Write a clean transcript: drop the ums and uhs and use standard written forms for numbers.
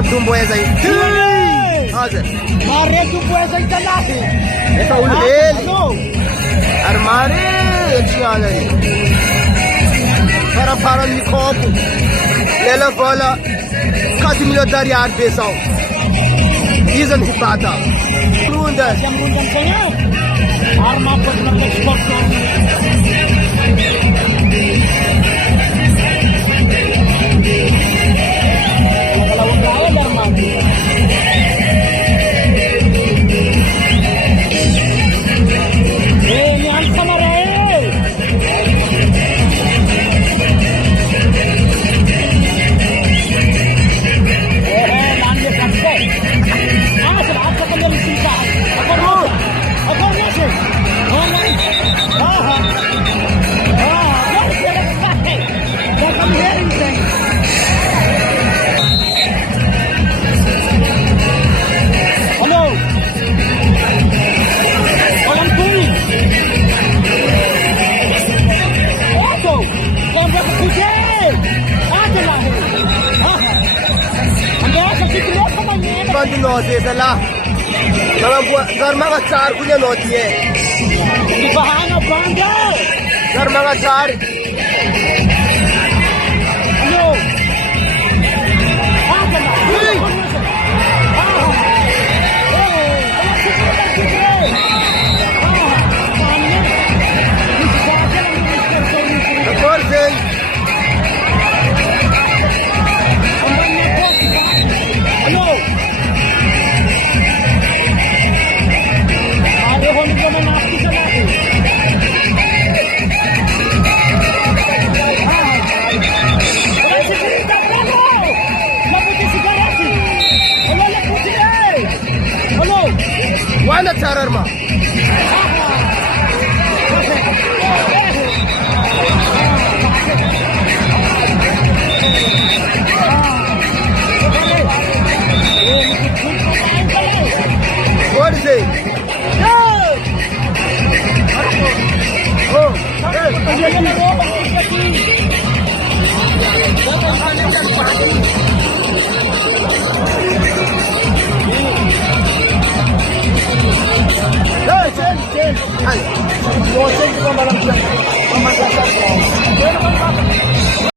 dumboya zay hazır mare dumboya zay talahi efa olo hely ary mare etsiana farafarany mikopo lela vola 4 millions d'ariary be zao izy ny hibata ronda ary mampodina sport Quando noti là, garma tsar kunya noti hai. Bahana banda. Garma tsar. Hello. Wala tararma. What is it? Hey,